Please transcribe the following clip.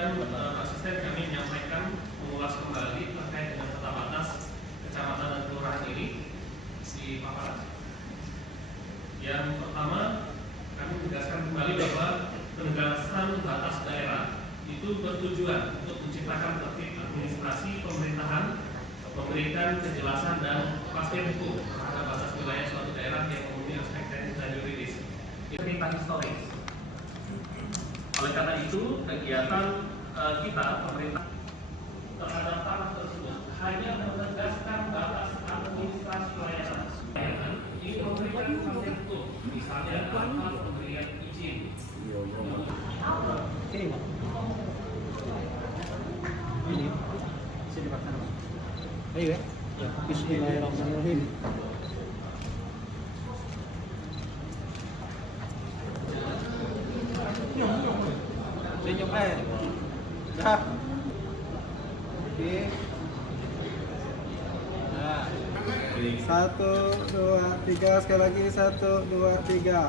kemudian asisten kami menyampaikan mengulas kembali terkait dengan peta batas kecamatan dan kelurahan ini si paparan. Yang pertama, kami menegaskan kembali bahwa penegasan batas daerah itu bertujuan untuk menciptakan tertib administrasi pemerintahan, memberikan kejelasan dan kepastian hukum terhadap batas wilayah suatu daerah yang memenuhi aspek teknis dan yuridis. Ini tentang historis. Oleh karena itu, kegiatan kita pemerintah terhadap tanah tersebut hanya menegaskan batas administrasi layanan. Ini memberikan kepastian hukum, misalnya dalam hal pemberian izin. Ini sini Pak. Ayo ya. Bismillahirrahmanirrahim. Senyum aja. Dah. Oke. Nah. 1, 2, 3 sekali lagi 1, 2, 3.